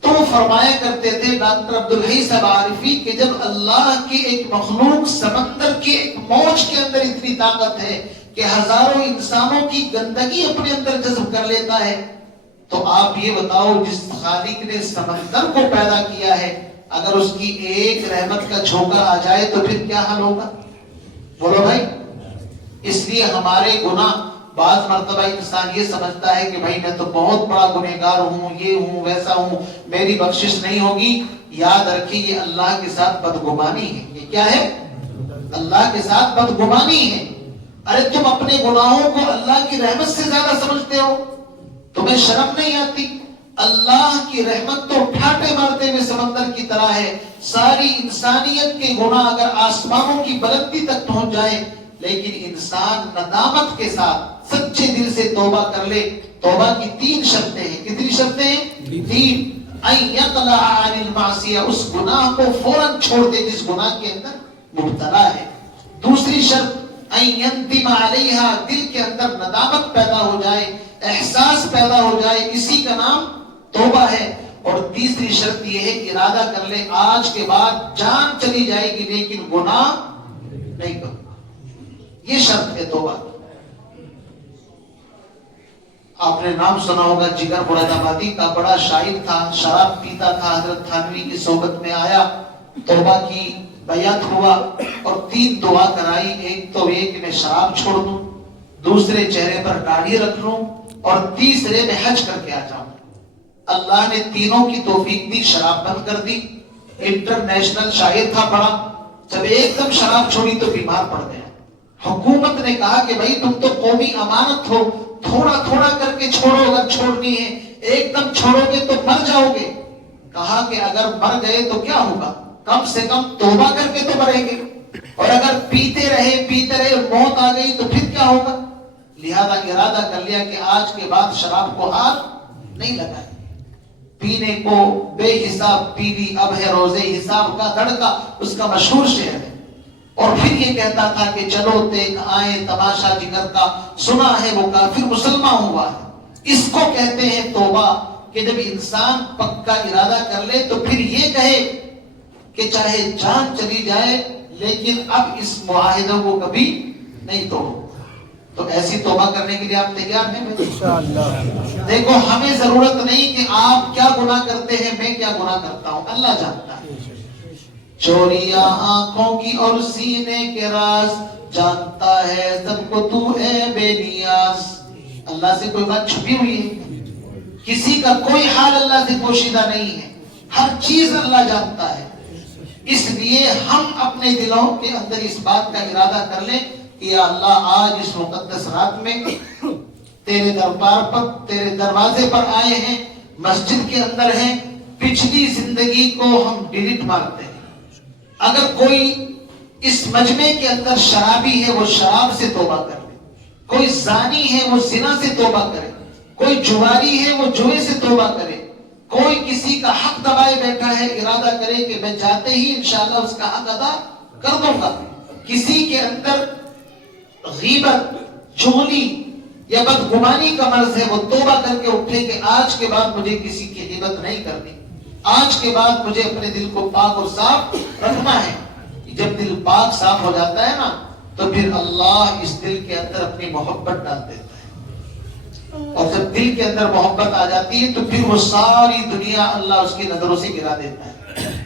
تو وہ فرمایا کرتے تھے ڈاکٹر عبدالحی صاحب عارفی کہ جب اللہ کی ایک مخلوق سمندر کی ایک موج کے اندر اتنی طاقت ہے کہ ہزاروں انسانوں کی گندگی اپنے اندر جذب کر لیتا ہے, تو آپ یہ بتاؤ جس خالق نے سمندر کو پیدا کیا ہے, اگر اس کی ایک رحمت کا جھونکا آ جائے تو پھر کیا حال ہوگا؟ بولو بھائی. اس لیے ہمارے گناہ, بعض مرتبہ انسان یہ سمجھتا ہے کہ بھائی میں تو بہت بڑا گنہگار ہوں, یہ ہوں ویسا ہوں, میری بخشش نہیں ہوگی. یاد رکھیے یہ اللہ کے ساتھ بدگمانی ہے. یہ کیا ہے؟ اللہ کے ساتھ بدگمانی ہے. ارے تم اپنے گناہوں کو اللہ کی رحمت سے زیادہ سمجھتے ہو, تمہیں شرم نہیں آتی؟ اللہ کی رحمت تو ٹھاٹے مارتے ہوئے سمندر کی طرح ہے. ساری انسانیت کے گناہ اگر آسمانوں کی بلندی تک پہنچ جائے, لیکن انسان ندامت کے ساتھ سچے دل سے توبہ کر لے. توبہ کی 3 شرطیں ہیں. کتنی شرطیں ہیں؟ 3. ان یقلع عن المعصیہ, اس گناہ کو فوراً چھوڑ دے جس گناہ کے اندر مبتلا ہے. دوسری شرط ان یندم علیہا, دل کے اندر ندامت پیدا ہو جائے, احساس پیدا ہو جائے, اسی کا نام توبہ ہے. اور تیسری شرط یہ ہے ارادہ کر لے آج کے بعد جان چلی جائے گی لیکن گناہ نہیں کروں. یہ شرط ہے توبہ. آپ نے نام سنا ہوگا جگر مراد آبادی کا, بڑا شاعر تھا, شراب پیتا تھا, حضرت تھانوی کی صحبت میں آیا, توبہ کی بیعت ہوا اور 3 دعا کرائی. ایک تو یہ کہ میں شراب چھوڑ دوں, دوسرے چہرے پر داڑھی رکھ لوں, اور تیسرے میں حج کر کے آ جاؤں. اللہ نے تینوں کی توفیق دی, شراب بند کر دی. انٹرنیشنل شاعر تھا بڑا, جب ایک دم شراب چھوڑی تو بیمار پڑ گیا. حکومت نے کہا کہ بھائی تم تو قومی امانت ہو, تھوڑا تھوڑا کر کے چھوڑو, اگر چھوڑنی ہے ایک دم چھوڑو گے تو مر جاؤ گے. کہا کہ اگر مر گئے تو کیا ہوگا, کم سے کم توبہ کر کے تو مریں گے, اور اگر پیتے رہے موت آ گئی تو پھر کیا ہوگا. لہذا ارادہ کر لیا کہ آج کے بعد شراب کو ہاتھ نہیں لگائے. پینے کو بے حساب پی لی, اب ہے روزے حساب کا دھڑکا, اس کا مشہور شعر ہے. اور پھر یہ کہتا تھا کہ چلو دیکھ آئے تماشا جگر کا, سنا ہے وہ کافر مسلمان ہوا ہے. اس کو کہتے ہیں توبہ, کہ جب انسان پکا ارادہ کر لے تو پھر یہ کہے کہ چاہے جان چلی جائے لیکن اب اس معاہدے کو کبھی نہیں توڑوں. تو ایسی توبہ کرنے کے لیے آپ تیار ہیں دیکھو ہمیں ضرورت نہیں کہ آپ کیا گناہ کرتے ہیں میں کیا گناہ کرتا ہوں، اللہ جانتا ہے چوریاں آنکھوں کی اور سینے کے راز، جانتا ہے سب کو تو ہے بے نیاز۔ اللہ سے کوئی بات چھپی ہوئی ہے؟ کسی کا کوئی حال اللہ سے پوشیدہ نہیں ہے، ہر چیز اللہ جانتا ہے۔ اس لیے ہم اپنے دلوں کے اندر اس بات کا ارادہ کر لیں کہ یا اللہ آج اس مقدس رات میں تیرے دربار پر، تیرے دروازے پر آئے ہیں، مسجد کے اندر ہیں، پچھلی زندگی کو ہم ڈیلیٹ مارتے ہیں۔ اگر کوئی اس مجمع کے اندر شرابی ہے وہ شراب سے توبہ کر لے، کوئی زانی ہے وہ زنا سے توبہ کرے، کوئی جواری ہے وہ جوئے سے توبہ کرے، کوئی کسی کا حق دبائے بیٹھا ہے ارادہ کرے کہ میں جاتے ہی انشاءاللہ اس کا حق ادا کر دوں گا۔ کسی کے اندر غیبت، چغلی یا بدگمانی کا مرض ہے، وہ توبہ کر کے اٹھے کہ آج کے بعد مجھے کسی کی غیبت نہیں کرنی، آج کے بعد مجھے اپنے دل کو پاک اور صاف رکھنا ہے۔ جب دل پاک صاف ہو جاتا ہے نا تو پھر اللہ اس دل کے اندر اپنی محبت ڈال دیتا ہے، اور جب دل کے اندر محبت آ جاتی ہے تو پھر وہ ساری دنیا اللہ اس کی نظروں سے گرا دیتا ہے۔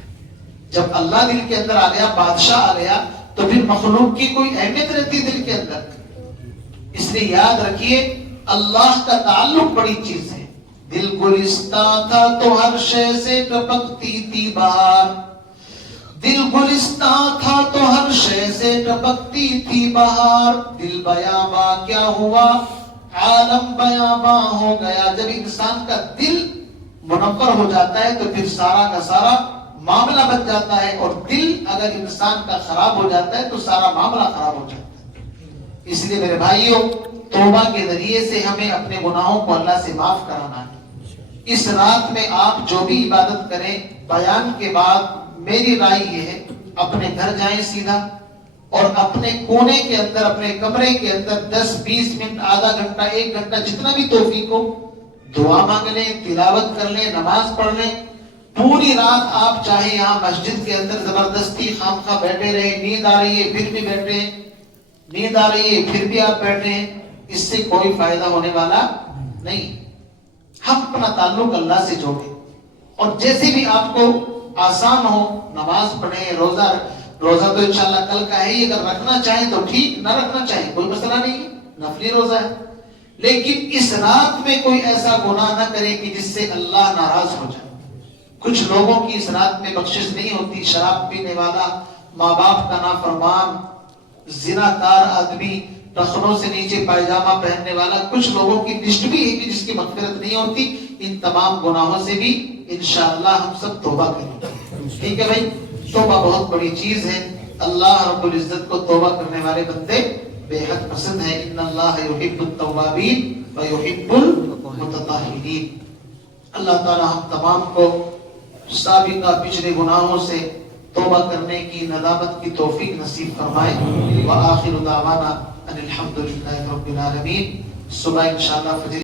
جب اللہ دل کے اندر آ گیا، بادشاہ آ گیا، تو پھر مخلوق کی کوئی اہمیت رہتی دل کے اندر۔ اس لیے یاد رکھیے اللہ کا تعلق بڑی چیز ہے۔ دل گلستان تھا تو ہر شے سے ٹپکتی تھی بہار، دل گلستان تھا تو ہر شے سے ٹپکتی تھی بہار، دل بیاباں کیا ہوا عالم بیاباں ہو گیا۔ جب انسان کا دل منور ہو جاتا ہے تو پھر سارا کا سارا معاملہ بن جاتا ہے، اور دل اگر انسان کا خراب ہو جاتا ہے تو سارا معاملہ خراب ہو جاتا ہے۔ اس لیے میرے بھائیوں، توبہ کے ذریعے سے ہمیں اپنے گناہوں کو اللہ سے معاف کرانا ہے۔ اس رات میں آپ جو بھی عبادت کریں، بیان کے بعد میری رائے یہ ہے اپنے گھر جائیں سیدھا، اور اپنے کونے کے اندر، اپنے کمرے کے اندر 10-20 منٹ، آدھا گھنٹہ، 1 گھنٹہ، جتنا بھی توفیق ہو، دعا مانگ لیں، تلاوت کر لیں، نماز پڑھ لیں۔ پوری رات آپ چاہے یہاں مسجد کے اندر زبردستی خامخواہ بیٹھے رہے، نیند آ رہی ہے پھر بھی بیٹھے ہیں، نیند آ رہی ہے پھر بھی آپ بیٹھے ہیں، اس سے کوئی فائدہ ہونے والا نہیں۔ ہم اپنا تعلق اللہ سے جوڑیں، اور جیسے بھی آپ کو آسان ہو نماز پڑھیں، روزہ تو انشاءاللہ کل کا ہے ہی، اگر رکھنا چاہیں تو ٹھیک، نہ رکھنا چاہیں کوئی مسئلہ نہیں ہے، نفلی روزہ ہے۔ لیکن اس رات میں کوئی ایسا گناہ نہ کرے کہ جس سے اللہ ناراض ہو جائے۔ کچھ لوگوں کی اس رات میں بخشش نہیں ہوتی، شراب پینے والا، ماں باپ کا نافرمان، زناکار آدمی، ٹخنوں سے نیچے پائجامہ پہننے والا، کچھ لوگوں کی لسٹ بھی ہے کہ جس کی مغفرت نہیں ہوتی۔ ان تمام گناہوں سے بھی انشاءاللہ ہم سب توبہ کریں، ٹھیک ہے بھائی؟ توبہ بہت بڑی چیز ہے، اللہ رب العزت کو توبہ کرنے والے بندے بے حد پسند ہے۔ ان اللہ یحب التوابین ویحب المتطہرین۔ اللہ تعالی ہم تمام کو سابقہ پچھلے گناہوں سے توبہ کرنے کی، ندامت کی توفیق نصیب فرمائے۔ وآخر دعوانا ان الحمدللہ رب العالمین۔ صبح انشاءاللہ فجر